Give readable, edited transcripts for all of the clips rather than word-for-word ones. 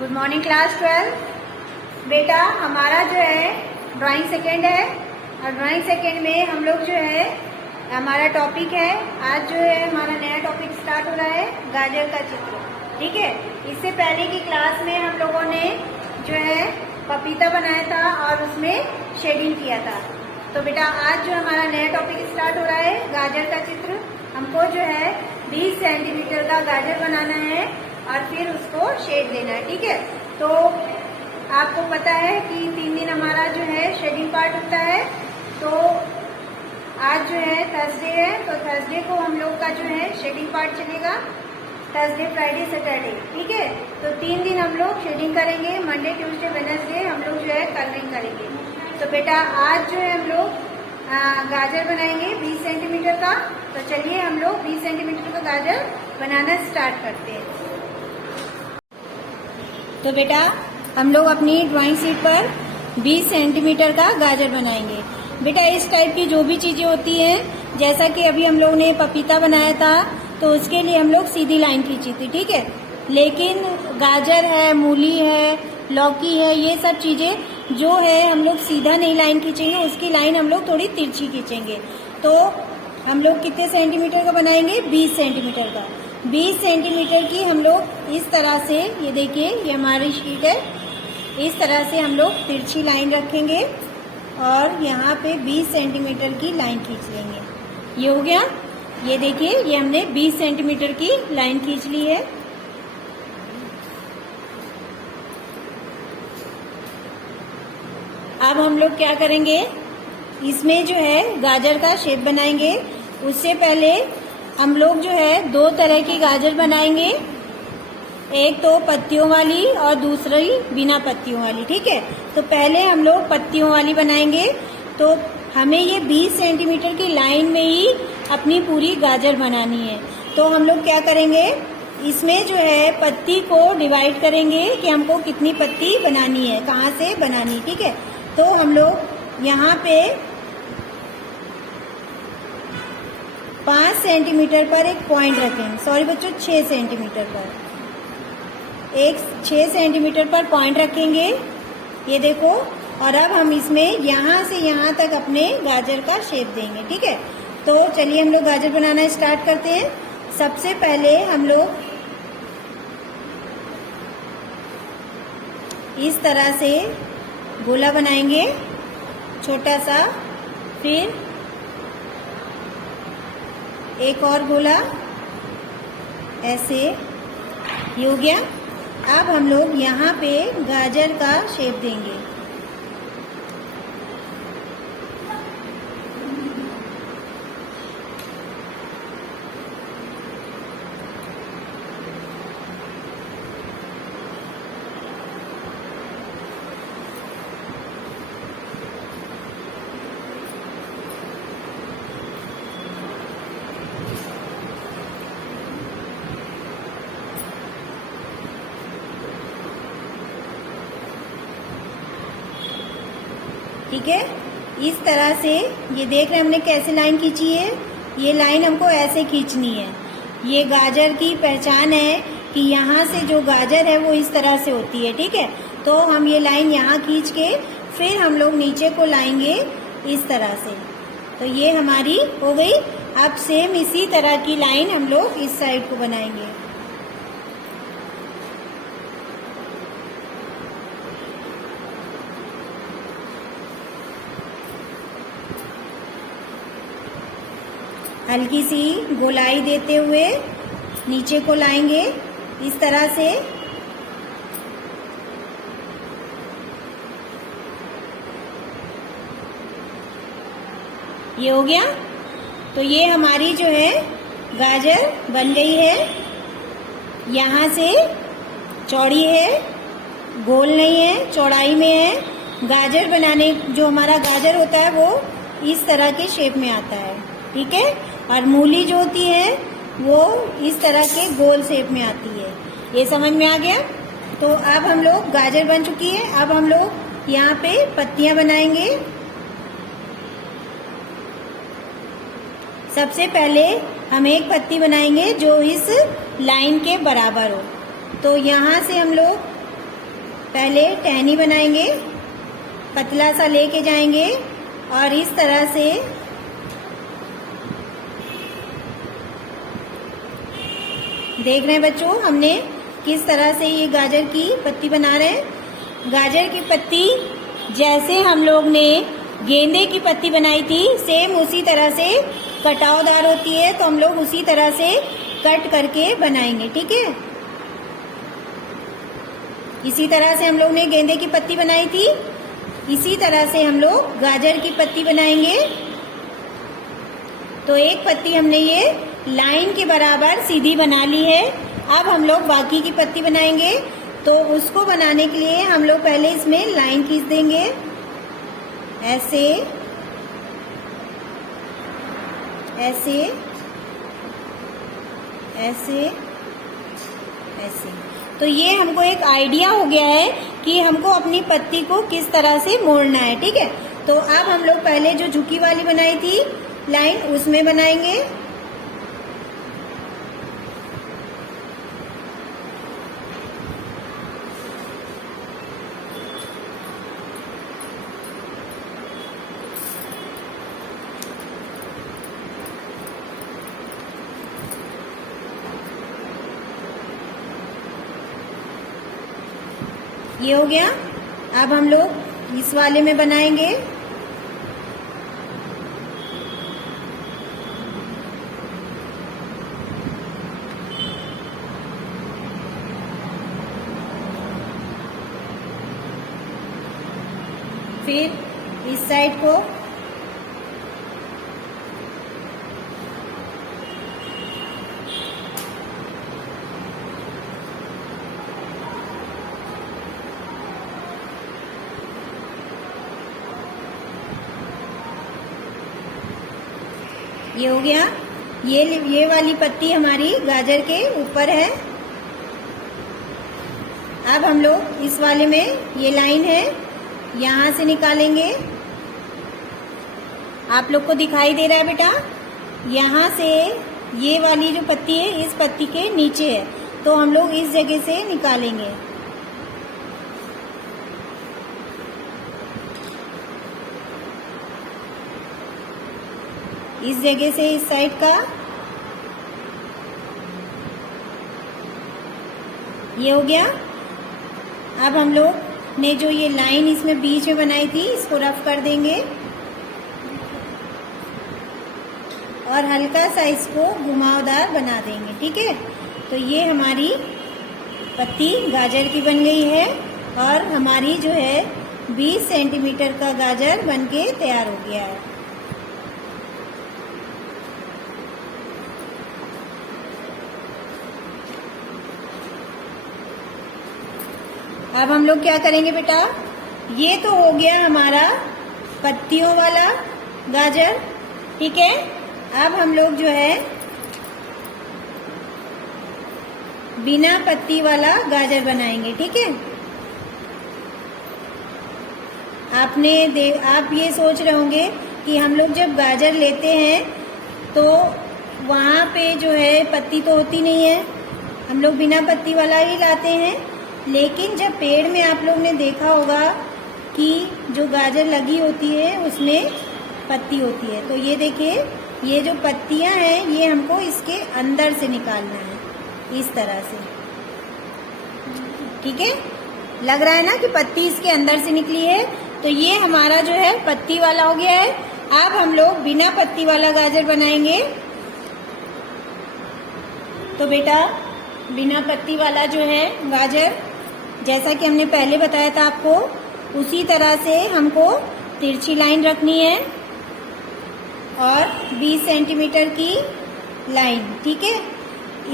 Good morning class 12। बेटा हमारा जो है ड्राइंग सेकेंड है और ड्राइंग सेकेंड में हम लोग जो है हमारा टॉपिक है, आज जो है हमारा नया टॉपिक स्टार्ट हो रहा है गाजर का चित्र। ठीक है, इससे पहले की क्लास में हम लोगों ने जो है पपीता बनाया था और उसमें शेडिंग किया था। तो बेटा आज जो हमारा नया टॉपिक स्टार्ट हो रहा है गाजर का चित्र, हमको जो है 20 सेंटीमीटर का गाजर बनाना है और फिर उसको शेड देना है। ठीक है, तो आपको पता है कि 3 दिन हमारा जो है शेडिंग पार्ट होता है। तो आज जो है थर्सडे है, तो थर्सडे को हम लोग का जो है शेडिंग पार्ट चलेगा, थर्सडे फ्राइडे सैटरडे। ठीक है, तो 3 दिन हम लोग शेडिंग करेंगे, मंडे ट्यूसडे वेडनेसडे हम लोग जो है कलरिंग करेंगे। तो बेटा आज जो है हम लोग गाजर बनाएंगे 20 सेंटीमीटर का। तो चलिए हम लोग 20 सेंटीमीटर का गाजर बनाना स्टार्ट करते हैं। तो बेटा हम लोग अपनी ड्राइंग शीट पर 20 सेंटीमीटर का गाजर बनाएंगे। बेटा इस टाइप की जो भी चीजें होती हैं, जैसा कि अभी हम लोग ने पपीता बनाया था तो उसके लिए हम लोग सीधी लाइन खींची थी। ठीक है, लेकिन गाजर है, मूली है, लौकी है, ये सब चीजें जो है हम लोग सीधा नहीं लाइन खींचेंगे, उसकी लाइन हम लोग थोड़ी तिरछी खींचेंगे। तो हम लोग कितने सेंटीमीटर का बनाएंगे? 20 सेंटीमीटर का। 20 सेंटीमीटर की हम लोग इस तरह से, ये देखिए ये हमारी शीट है, इस तरह से हम लोग तिरछी लाइन रखेंगे और यहाँ पे 20 सेंटीमीटर की लाइन खींच लेंगे। ये हो गया, ये देखिए ये हमने 20 सेंटीमीटर की लाइन खींच ली है। अब हम लोग क्या करेंगे, इसमें जो है गाजर का शेप बनाएंगे। उससे पहले हम लोग जो है 2 तरह की गाजर बनाएंगे, एक तो पत्तियों वाली और दूसरी बिना पत्तियों वाली। ठीक है, तो पहले हम लोग पत्तियों वाली बनाएंगे। तो हमें ये 20 सेंटीमीटर की लाइन में ही अपनी पूरी गाजर बनानी है। तो हम लोग क्या करेंगे, इसमें जो है पत्ती को डिवाइड करेंगे कि हमको कितनी पत्ती बनानी है, कहाँ से बनानी। ठीक है, तो हम लोग यहाँ पे 5 सेंटीमीटर पर एक पॉइंट रखेंगे, सॉरी बच्चों 6 सेंटीमीटर पर, एक 6 सेंटीमीटर पर पॉइंट रखेंगे, ये देखो। और अब हम इसमें यहाँ से यहाँ तक अपने गाजर का शेप देंगे। ठीक है, तो चलिए हम लोग गाजर बनाना स्टार्ट करते हैं। सबसे पहले हम लोग इस तरह से गोला बनाएंगे छोटा सा, फिर एक और गोला, ऐसे, ये हो गया। अब हम लोग यहाँ पे गाजर का शेप देंगे। ठीक है, इस तरह से, ये देख रहे हैं हमने कैसे लाइन खींची है। ये लाइन हमको ऐसे खींचनी है। ये गाजर की पहचान है कि यहाँ से जो गाजर है वो इस तरह से होती है। ठीक है, तो हम ये लाइन यहाँ खींच के फिर हम लोग नीचे को लाएंगे इस तरह से। तो ये हमारी हो गई। अब सेम इसी तरह की लाइन हम लोग इस साइड को बनाएंगे। हल्की सी गोलाई देते हुए नीचे को लाएंगे इस तरह से। ये हो गया। तो ये हमारी जो है गाजर बन गई है। यहाँ से चौड़ी है, गोल नहीं है, चौड़ाई में है। गाजर बनाने, जो हमारा गाजर होता है वो इस तरह के शेप में आता है। ठीक है, और मूली जो होती है वो इस तरह के गोल शेप में आती है। ये समझ में आ गया। तो अब हम लोग, गाजर बन चुकी है, अब हम लोग यहाँ पे पत्तियां बनाएंगे। सबसे पहले हम एक पत्ती बनाएंगे जो इस लाइन के बराबर हो। तो यहाँ से हम लोग पहले टहनी बनाएंगे, पतला सा लेके जाएंगे और इस तरह से देख रहे हैं बच्चों, हमने किस तरह से ये गाजर की पत्ती बना रहे हैं। गाजर की पत्ती जैसे हम लोग ने गेंदे की पत्ती बनाई थी, सेम उसी तरह से कटावदार होती है, तो हम लोग उसी तरह से कट करके बनाएंगे। ठीक है, इसी तरह से हम लोग ने गेंदे की पत्ती बनाई थी, इसी तरह से हम लोग गाजर की पत्ती बनाएंगे। तो एक पत्ती हमने ये लाइन के बराबर सीधी बना ली है। अब हम लोग बाकी की पत्ती बनाएंगे, तो उसको बनाने के लिए हम लोग पहले इसमें लाइन खींच देंगे, ऐसे ऐसे ऐसे ऐसे। तो ये हमको एक आइडिया हो गया है कि हमको अपनी पत्ती को किस तरह से मोड़ना है। ठीक है, तो अब हम लोग पहले जो झुकी वाली बनाई थी लाइन, उसमें बनाएंगे। ये हो गया। अब हम लोग इस वाले में बनाएंगे। फिर इस साइड को ये हो गया। ये वाली पत्ती हमारी गाजर के ऊपर है। अब हम लोग इस वाले में ये लाइन है, यहाँ से निकालेंगे। आप लोग को दिखाई दे रहा है बेटा, यहाँ से ये वाली जो पत्ती है इस पत्ती के नीचे है, तो हम लोग इस जगह से निकालेंगे। इस जगह से इस साइड का ये हो गया। अब हम लोग ने जो ये लाइन इसमें बीच में बनाई थी, इसको रफ कर देंगे और हल्का सा इसको घुमावदार बना देंगे। ठीक है, तो ये हमारी पत्ती गाजर की बन गई है और हमारी जो है 20 सेंटीमीटर का गाजर बनके तैयार हो गया है। अब हम लोग क्या करेंगे बेटा, ये तो हो गया हमारा पत्तियों वाला गाजर। ठीक है, अब हम लोग जो है बिना पत्ती वाला गाजर बनाएंगे। ठीक है, आप ये सोच रहे होंगे कि हम लोग जब गाजर लेते हैं तो वहाँ पे जो है पत्ती तो होती नहीं है, हम लोग बिना पत्ती वाला ही लाते हैं। लेकिन जब पेड़ में आप लोग ने देखा होगा कि जो गाजर लगी होती है उसमें पत्ती होती है, तो ये देखिए, ये जो पत्तियां हैं ये हमको इसके अंदर से निकालना है, इस तरह से। ठीक है, लग रहा है ना कि पत्ती इसके अंदर से निकली है। तो ये हमारा जो है पत्ती वाला हो गया है। अब हम लोग बिना पत्ती वाला गाजर बनाएंगे। तो बेटा बिना पत्ती वाला जो है गाजर, जैसा कि हमने पहले बताया था आपको, उसी तरह से हमको तिरछी लाइन रखनी है और 20 सेंटीमीटर की लाइन। ठीक है,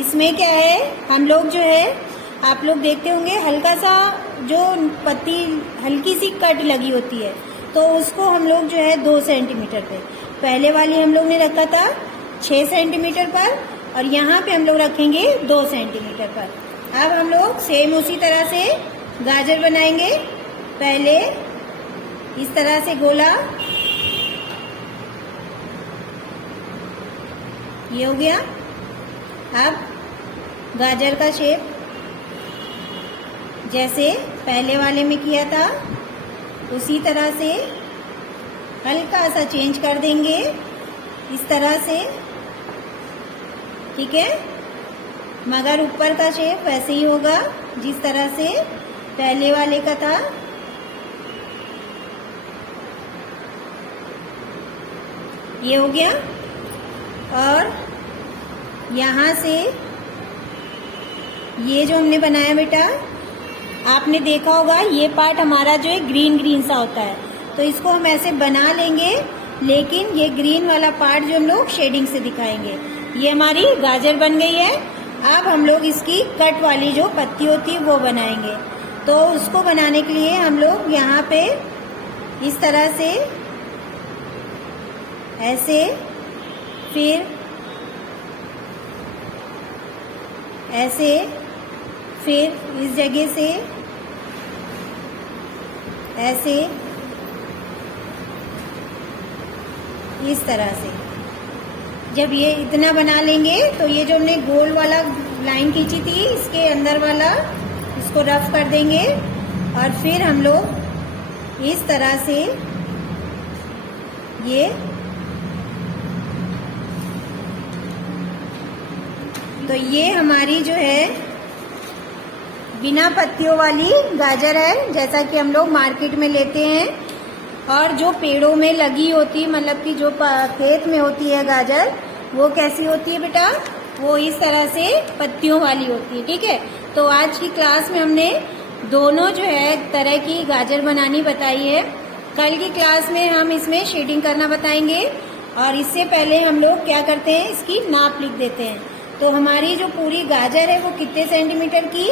इसमें क्या है, हम लोग जो है, आप लोग देखते होंगे हल्का सा जो पत्ती हल्की सी कट लगी होती है, तो उसको हम लोग जो है 2 सेंटीमीटर पे, पहले वाली हम लोग ने रखा था 6 सेंटीमीटर पर और यहाँ पे हम लोग रखेंगे 2 सेंटीमीटर पर। अब हम लोग सेम उसी तरह से गाजर बनाएंगे। पहले इस तरह से गोला, ये हो गया। अब गाजर का शेप जैसे पहले वाले में किया था उसी तरह से हल्का सा चेंज कर देंगे इस तरह से, ठीक है। मगर ऊपर का शेप वैसे ही होगा जिस तरह से पहले वाले का था। ये हो गया। और यहाँ से ये जो हमने बनाया बेटा, आपने देखा होगा ये पार्ट हमारा जो है ग्रीन ग्रीन सा होता है, तो इसको हम ऐसे बना लेंगे, लेकिन ये ग्रीन वाला पार्ट जो हम लोग शेडिंग से दिखाएंगे। ये हमारी गाजर बन गई है। अब हम लोग इसकी कट वाली जो पत्ती होती है वो बनाएंगे। तो उसको बनाने के लिए हम लोग यहाँ पे इस तरह से ऐसे, फिर ऐसे, फिर इस जगह से ऐसे, इस तरह से जब ये इतना बना लेंगे तो ये जो हमने गोल वाला लाइन खींची थी इसके अंदर वाला इसको रफ कर देंगे। और फिर हम लोग इस तरह से ये, तो ये हमारी जो है बिना पत्तियों वाली गाजर है, जैसा कि हम लोग मार्केट में लेते हैं। और जो पेड़ों में लगी होती, मतलब कि जो खेत में होती है गाजर, वो कैसी होती है बेटा, वो इस तरह से पत्तियों वाली होती है, ठीक है। तो आज की क्लास में हमने दोनों जो है तरह की गाजर बनानी बताई है। कल की क्लास में हम इसमें शेडिंग करना बताएंगे। और इससे पहले हम लोग क्या करते हैं, इसकी नाप लिख देते हैं। तो हमारी जो पूरी गाजर है वो कितने सेंटीमीटर की,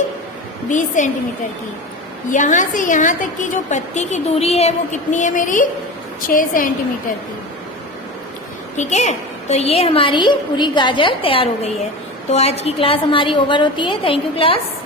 20 सेंटीमीटर की। यहाँ से यहाँ तक की जो पत्ती की दूरी है वो कितनी है मेरी, 6 सेंटीमीटर की, ठीक है। तो ये हमारी पूरी गाजर तैयार हो गई है। तो आज की क्लास हमारी ओवर होती है। Thank you class.